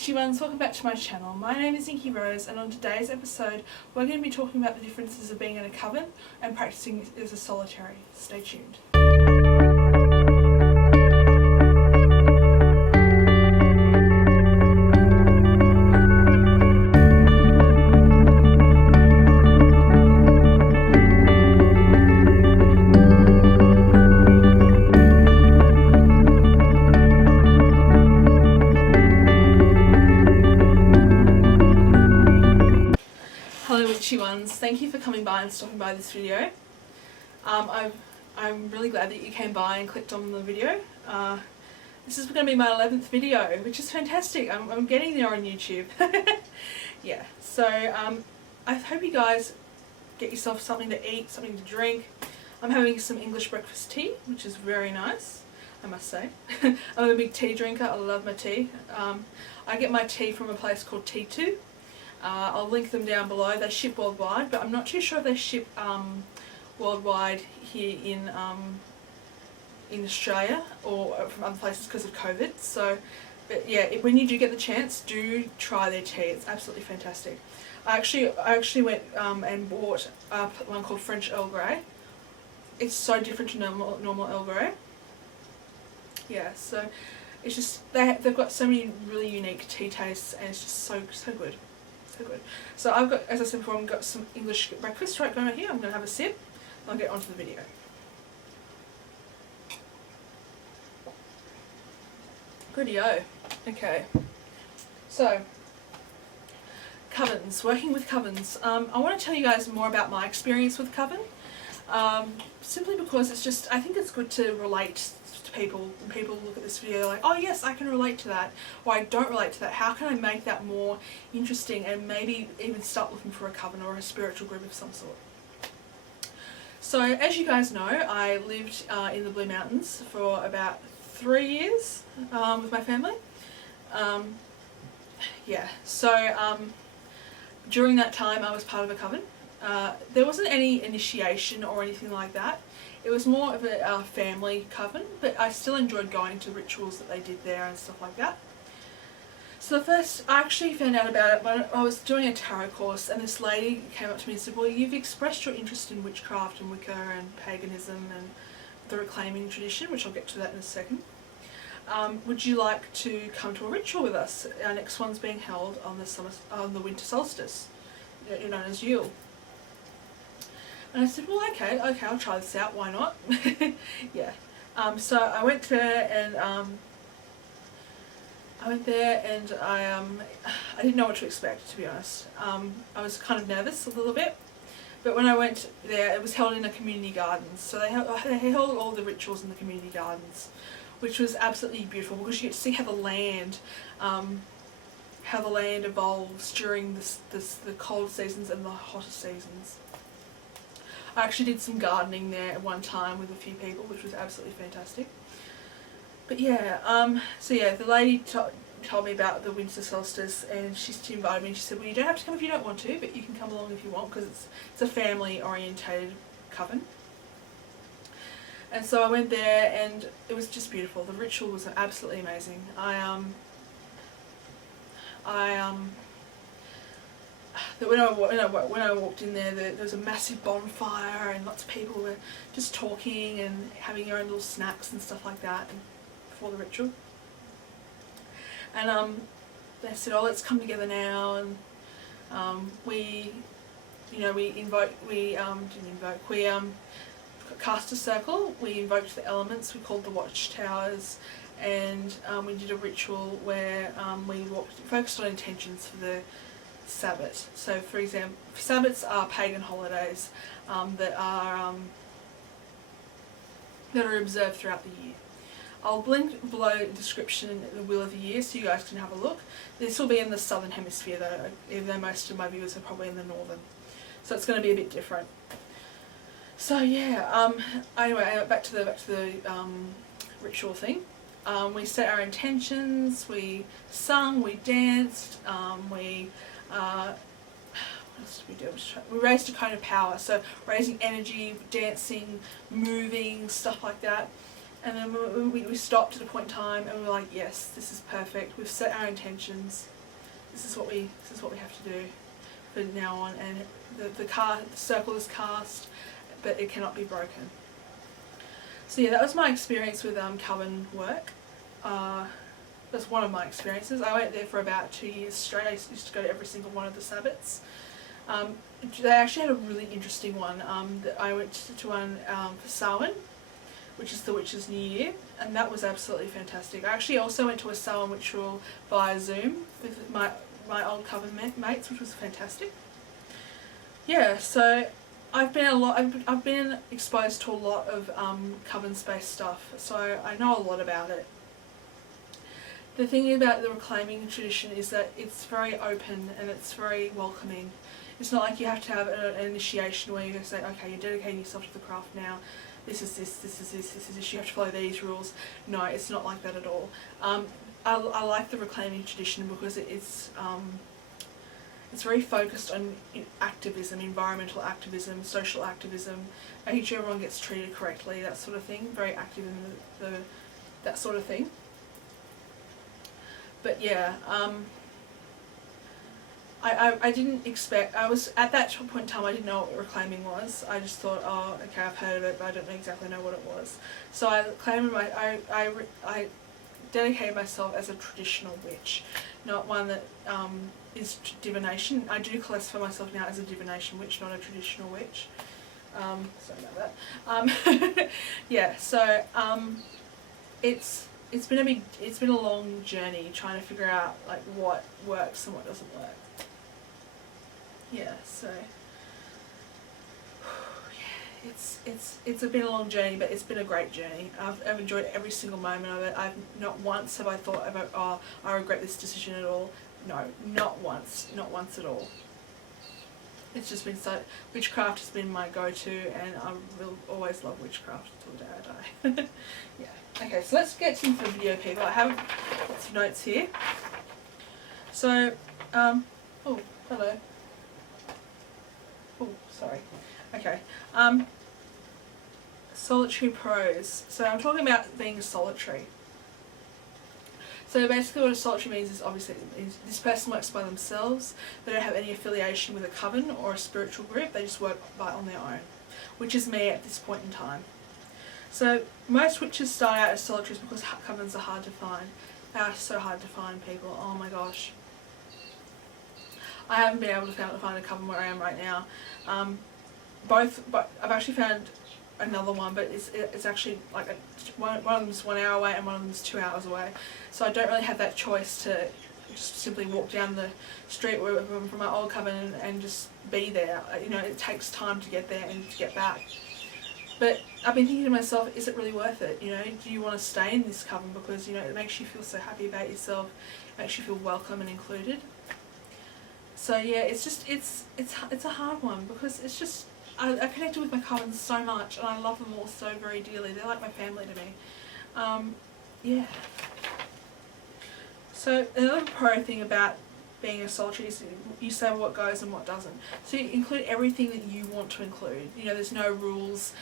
witchy ones, welcome back to my channel. My name is Inky Rose, and on today's episode we're going to be talking about the differences of being in a coven and practicing as a solitary. Stay tuned. Hello witchy ones, thank you for coming by and stopping by this video. I'm really glad that you came by and clicked on the video. This is going to be my 11th video, which is fantastic. I'm getting there on YouTube. Yeah, so I hope you guys get yourself something to eat, something to drink. I'm having some English breakfast tea, which is very nice, I must say. I'm a big tea drinker, I love my tea. I get my tea from a place called T2. I'll link them down below. They ship worldwide, but I'm not too sure if they ship worldwide here in Australia or from other places because of COVID. So, but yeah, when you do get the chance, do try their tea. It's absolutely fantastic. I actually went and bought one called French Earl Grey. It's so different to normal Earl Grey. Yeah, so it's just they've got so many really unique tea tastes, and it's just so good. Good. So I've got, as I said before, I've got some English breakfast right here. I'm going to have a sip and I'll get onto the video. Goodie-o. Okay. So, covens, working with covens. I want to tell you guys more about my experience with coven. Simply because it's just, I think it's good to relate to people. When people look at this video like, oh yes, I can relate to that, or I don't relate to that. How can I make that more interesting and maybe even start looking for a coven or a spiritual group of some sort? So as you guys know, I lived in the Blue Mountains for about 3 years with my family. Yeah, so during that time I was part of a coven. There wasn't any initiation or anything like that. It was more of a family coven, but I still enjoyed going to rituals that they did there and stuff like that. So the first, I actually found out about it when I was doing a tarot course, and this lady came up to me and said, well, you've expressed your interest in witchcraft and Wicca and paganism and the reclaiming tradition, which I'll get to that in a second. Would you like to come to a ritual with us? Our next one's being held on the winter solstice, known as Yule. And I said, well, okay, I'll try this out, why not? Yeah. So I went there and I didn't know what to expect, to be honest. I was kind of nervous a little bit, but when I went there, it was held in a community gardens. So they held all the rituals in the community gardens, which was absolutely beautiful because you get to see how the land evolves during the cold seasons and the hotter seasons. I actually did some gardening there at one time with a few people, which was absolutely fantastic. But yeah, so yeah, the lady told me about the winter solstice, and she invited me, and she said, well, you don't have to come if you don't want to, but you can come along if you want, because it's a family orientated coven. And so I went there, and it was just beautiful. The ritual was absolutely amazing. When I walked in there was a massive bonfire, and lots of people were just talking and having their own little snacks and stuff like that before the ritual. And they said, oh, let's come together now, and we cast a circle, we invoked the elements, we called the watchtowers, and we did a ritual where we focused on intentions for the Sabbath. So for example, Sabbats are pagan holidays that are observed throughout the year. I'll link below the description the Wheel of the Year so you guys can have a look. This will be in the southern hemisphere though, even though most of my viewers are probably in the northern. So it's going to be a bit different. So yeah, anyway, back to the ritual thing. We set our intentions, we sung, we danced, what else did we do? We raised a kind of power, so raising energy, dancing, moving, stuff like that. And then we stopped at a point in time and we were like, yes, this is perfect. We've set our intentions. This is what we have to do from now on. And the circle is cast, but it cannot be broken. So yeah, that was my experience with Coven work. That's one of my experiences. I went there for about 2 years straight. I used to go to every single one of the Sabbats. They actually had a really interesting one. That I went to one for Samhain, which is the Witch's New Year, and that was absolutely fantastic. I actually also went to a Samhain ritual via Zoom with my old Coven mates, which was fantastic. Yeah, so I've been exposed to a lot of Coven space stuff, so I know a lot about it. The thing about the reclaiming tradition is that it's very open and it's very welcoming. It's not like you have to have an initiation where you're going to say, okay, you're dedicating yourself to the craft now. This is this. You have to follow these rules. No, it's not like that at all. I like the reclaiming tradition because it's very focused on activism, environmental activism, social activism, making sure everyone gets treated correctly, that sort of thing. Very active in that sort of thing. But yeah, I didn't expect, I was, at that point in time I didn't know what reclaiming was. I just thought, oh, okay, I've heard of it, but I don't exactly know what it was. So I claimed I dedicated myself as a traditional witch, not one that is divination. I do classify myself now as a divination witch, not a traditional witch. Sorry about that. Yeah, so it's been a long journey trying to figure out like what works and what doesn't work. Yeah, so yeah, it's been a long journey, but it's been a great journey. I've enjoyed every single moment of it. I've not once have I thought about, oh, I regret this decision at all. No, not once at all. It's just been so, witchcraft has been my go-to, and I will always love witchcraft until the day I die. Yeah. Okay, so let's get into the video, people. I have lots of notes here. So, oh, hello. Oh, sorry. Okay. Solitary prose. So I'm talking about being solitary. So basically what a solitary means is obviously this person works by themselves. They don't have any affiliation with a coven or a spiritual group. They just work on their own, which is me at this point in time. So most witches start out as solitaries because covens are hard to find. They are so hard to find, people. Oh my gosh. I haven't been able to find a coven where I am right now. But I've actually found another one, but it's actually like one of them's 1 hour away and one of them's 2 hours away. So I don't really have that choice to just simply walk down the street from my old coven and just be there. You know, it takes time to get there and to get back. But I've been thinking to myself, is it really worth it? You know, do you want to stay in this coven because, you know, it makes you feel so happy about yourself, it makes you feel welcome and included. So yeah, it's just it's a hard one because it's just I connected with my covens so much and I love them all so very dearly. They're like my family to me. Yeah. So another pro thing about being a solitary is you say what goes and what doesn't. So you include everything that you want to include. You know, there's no rules.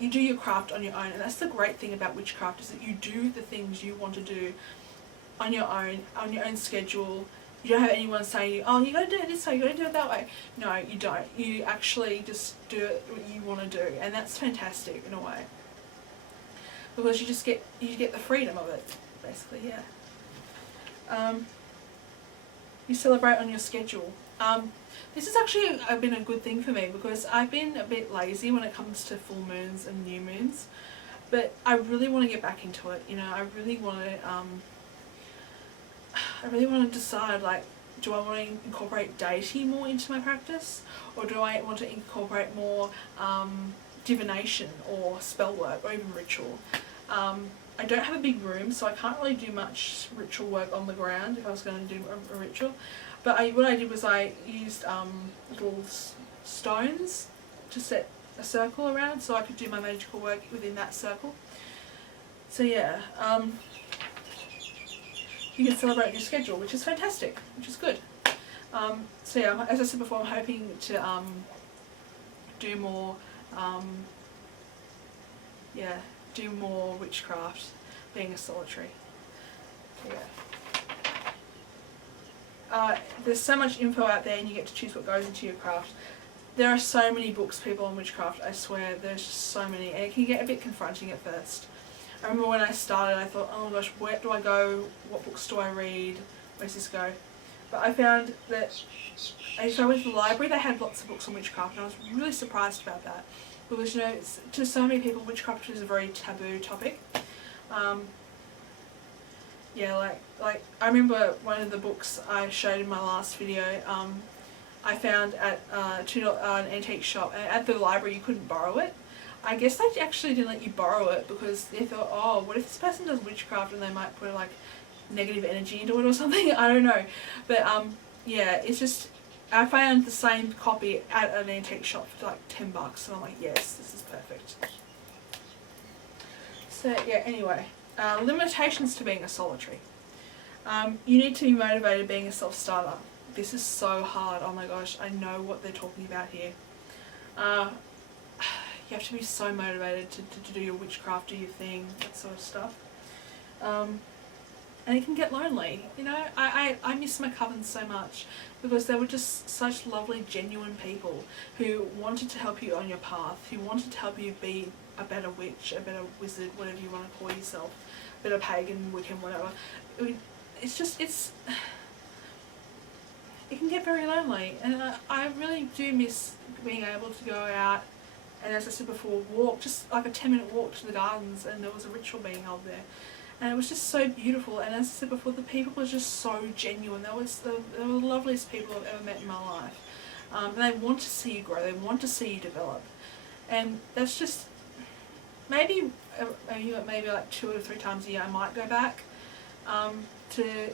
You do your craft on your own, and that's the great thing about witchcraft is that you do the things you want to do on your own schedule. You don't have anyone saying, oh, you got to do it this way, you got to do it that way. No, you don't. You actually just do it what you want to do, and that's fantastic in a way. Because you get the freedom of it, basically, yeah. You celebrate on your schedule. This has actually been a good thing for me because I've been a bit lazy when it comes to full moons and new moons, but I really want to get back into it. You know, I really want to decide, like, do I want to incorporate deity more into my practice, or do I want to incorporate more divination or spell work or even ritual? I don't have a big room, so I can't really do much ritual work on the ground if I was going to do a ritual. But what I did was I used little stones to set a circle around so I could do my magical work within that circle. So yeah, you can celebrate your schedule, which is fantastic, which is good. So yeah, as I said before, I'm hoping to do more, do more witchcraft being a solitary. Yeah. There's so much info out there and you get to choose what goes into your craft. There are so many books, people, on witchcraft, I swear, there's just so many, and it can get a bit confronting at first. I remember when I started, I thought, oh my gosh, where do I go, what books do I read, where's this go? But I found that if I went to the library, they had lots of books on witchcraft, and I was really surprised about that. Because, you know, to so many people, witchcraft is a very taboo topic. Yeah, like I remember one of the books I showed in my last video, I found at an antique shop, and at the library you couldn't borrow it. I guess they actually didn't let you borrow it because they thought, oh, what if this person does witchcraft and they might put like negative energy into it or something? I don't know. But yeah, it's just, I found the same copy at an antique shop for like $10 and I'm like, yes, this is perfect. So yeah, anyway, limitations to being a solitary. You need to be motivated being a self-starter. This is so hard, oh my gosh, I know what they're talking about here. You have to be so motivated to do your witchcraft, do your thing, that sort of stuff. And it can get lonely, you know. I miss my covens so much because they were just such lovely, genuine people who wanted to help you on your path, who wanted to help you be a better witch, a better wizard, whatever you want to call yourself, a better pagan, Wiccan, whatever. It's just, it can get very lonely, and I really do miss being able to go out and, as I said before, walk, just like a 10-minute walk to the gardens, and there was a ritual being held there. And it was just so beautiful, and as I said before, the people were just so genuine. They were the loveliest people I've ever met in my life. And they want to see you grow, they want to see you develop. And that's just, maybe like 2 or 3 times a year I might go back to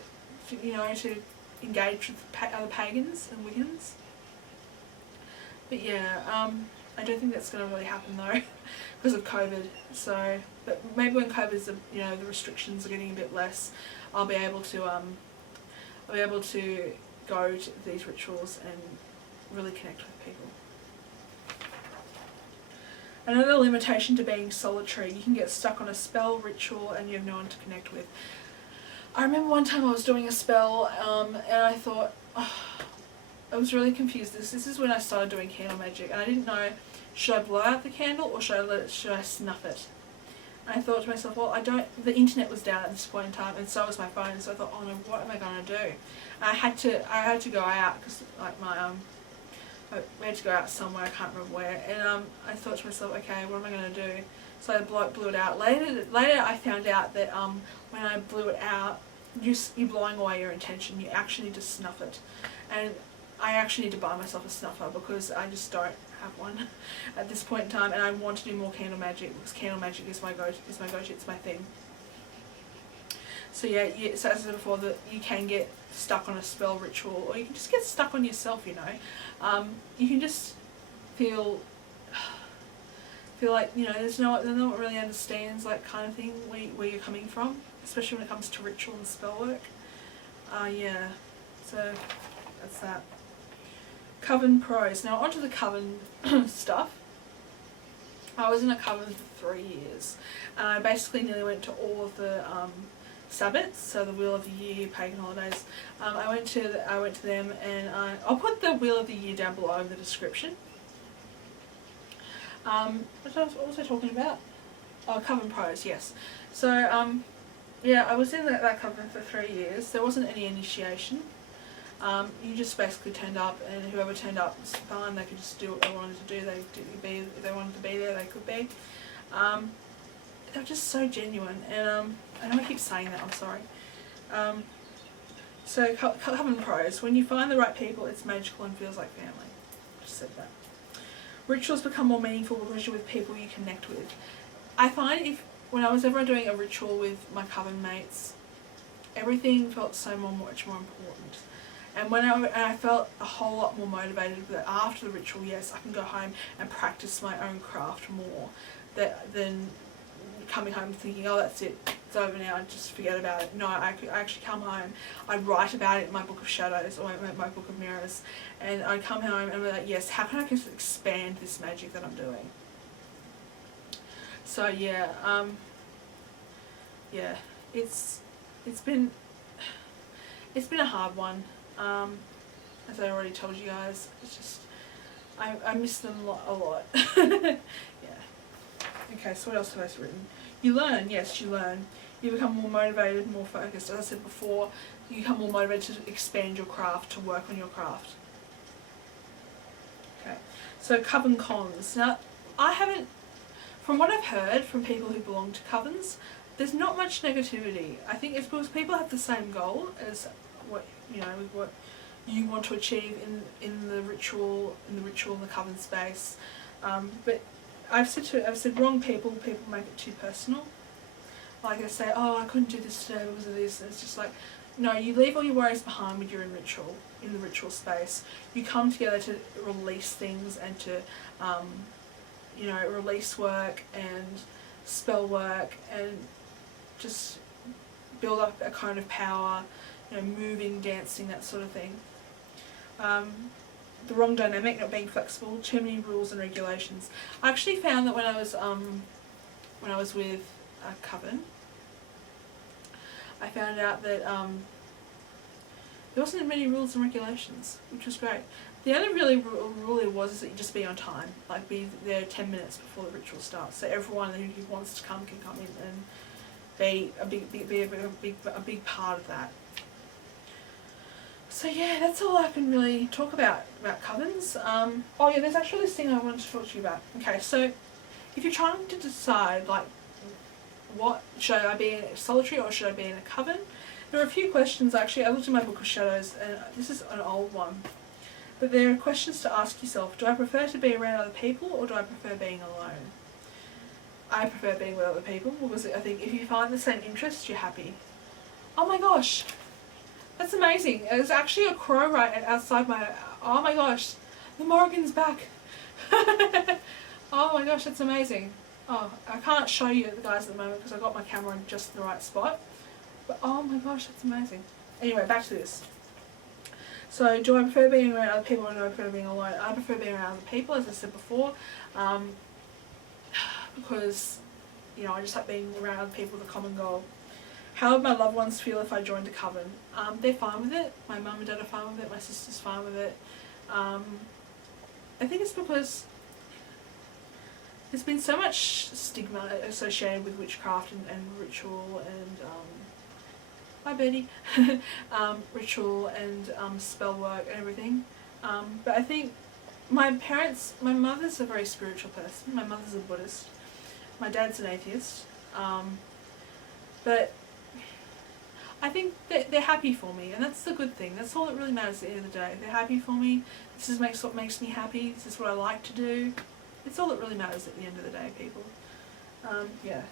engage with other pagans and Wiccans. But yeah, I don't think that's going to really happen though, because of COVID. So, but maybe when COVID's, the restrictions are getting a bit less, I'll be able to go to these rituals and really connect with people. Another limitation to being solitary, you can get stuck on a spell, ritual, and you have no one to connect with. I remember one time I was doing a spell, and I thought, I was really confused. This is when I started doing candle magic, and I didn't know, should I blow out the candle or should I snuff it? And I thought to myself, well, the internet was down at this point in time, and so was my phone. So I thought, oh no, what am I going to do? And I had to go out because like we had to go out somewhere, I can't remember where. And I thought to myself, okay, what am I going to do? So I blew it out. Later I found out that when I blew it out, you're blowing away your intention. You actually need to snuff it. And I actually need to buy myself a snuffer because I just don't have one at this point in time, and I want to do more candle magic because candle magic is my go-to, it's my thing. So yeah, so as I said before, that you can get stuck on a spell, ritual, or you can just get stuck on yourself, you can just feel like, there's no one really understands, like, kind of thing where you're coming from, especially when it comes to ritual and spell work. Yeah, so that's that. Coven pros. Now onto the coven stuff. I was in a coven for 3 years, and I basically nearly went to all of the Sabbats, so the Wheel of the Year, pagan holidays. I went to them, and I'll put the Wheel of the Year down below in the description. What was I also talking about? Oh, coven pros, yes. So yeah, I was in that coven for 3 years. There wasn't any initiation. You just basically turned up, and whoever turned up was fine. They could just do what they wanted to do. If they wanted to be there, they could be. They were just so genuine, and I know I keep saying that, I'm sorry. So Coven pros, when you find the right people, it's magical and feels like family. Just said that. Rituals become more meaningful because you're with people you connect with. I find when I was ever doing a ritual with my coven mates, everything felt much more important. And when I felt a whole lot more motivated that after the ritual, yes, I can go home and practice my own craft more than coming home thinking, oh, that's it, it's over now, just forget about it. No, I actually come home, I'd write about it in my book of shadows or my book of mirrors, and I'd come home and be like, yes, how can I just expand this magic that I'm doing? So yeah, yeah, it's been a hard one. As I already told you guys, it's just I miss them a lot. Yeah. Okay, so what else have I written? You learn, yes, you learn. You become more motivated, more focused. As I said before, you become more motivated to expand your craft, to work on your craft. Okay, so Coven cons. Now, I haven't, from what I've heard from people who belong to covens, there's not much negativity. I think it's because people have the same goal as what what you want to achieve in the ritual, in the coven space. But I've said wrong people make it too personal. Like they say, oh, I couldn't do this today because of this. And it's just like, no, you leave all your worries behind when you're in the ritual space. You come together to release things and to, release work and spell work and just build up a kind of power, moving, dancing, that sort of thing. The wrong dynamic, not being flexible, too many rules and regulations. I actually found that when I was with a coven, I found out that there wasn't many rules and regulations, which was great. The only really rule there was is that you just be on time, like be there 10 minutes before the ritual starts, so everyone who wants to come can come in and be a big part of that. So yeah, that's all I can really talk about covens. Oh yeah, there's actually this thing I wanted to talk to you about. Okay, so if you're trying to decide, like, what should I be in, solitary or should I be in a coven, there are a few questions. Actually, I looked in my book of shadows, and this is an old one, but there are questions to ask yourself. Do I prefer to be around other people, or do I prefer being alone? I prefer being with other people because I think if you find the same interests, you're happy. Oh my gosh, that's amazing. There's actually a crow right outside my... Oh my gosh, the Morrigan's back. Oh my gosh, that's amazing. Oh, I can't show you guys at the moment because I got my camera in just the right spot. But oh my gosh, that's amazing. Anyway, back to this. So, do I prefer being around other people or do I prefer being alone? I prefer being around other people, as I said before, because, I just like being around other people with a common goal. How would my loved ones feel if I joined a coven? They're fine with it. My mum and dad are fine with it. My sister's fine with it. I think it's because there's been so much stigma associated with witchcraft and ritual and hi Betty, ritual and spell work and everything. But I think my mother's a very spiritual person. My mother's a Buddhist. My dad's an atheist. But I think that they're happy for me, and that's the good thing. That's all that really matters at the end of the day. They're happy for me. This is what makes me happy. This is what I like to do. It's all that really matters at the end of the day, people. Yeah.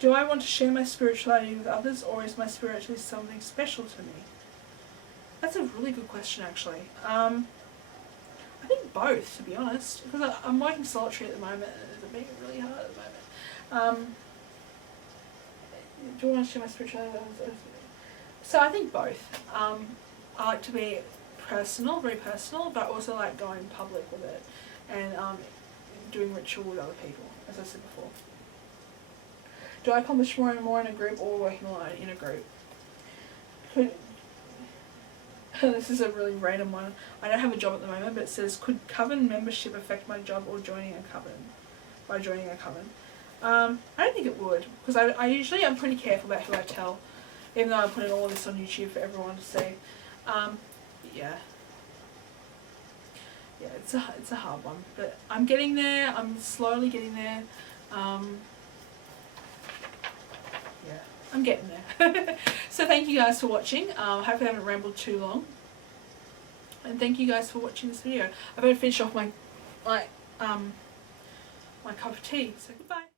Do I want to share my spirituality with others, or is my spirituality something special to me? That's a really good question, actually. I think both, to be honest, because I'm working solitary at the moment, and it's making it really hard at the moment. Do I want to share my spirituality with others? So I think both. I like to be personal, very personal, but I also like going public with it and doing ritual with other people, as I said before. Do I accomplish more and more in a group or working alone in a group? This is a really random one. I don't have a job at the moment, but it says, could coven membership affect my job or joining a coven? By joining a coven. I don't think it would, because I usually am pretty careful about who I tell, even though I'm putting all this on YouTube for everyone to see. Yeah. Yeah, it's a hard one, but I'm getting there. I'm slowly getting there. Yeah, I'm getting there. So thank you guys for watching. Hopefully I haven't rambled too long. And thank you guys for watching this video. I better finish off my cup of tea. So goodbye.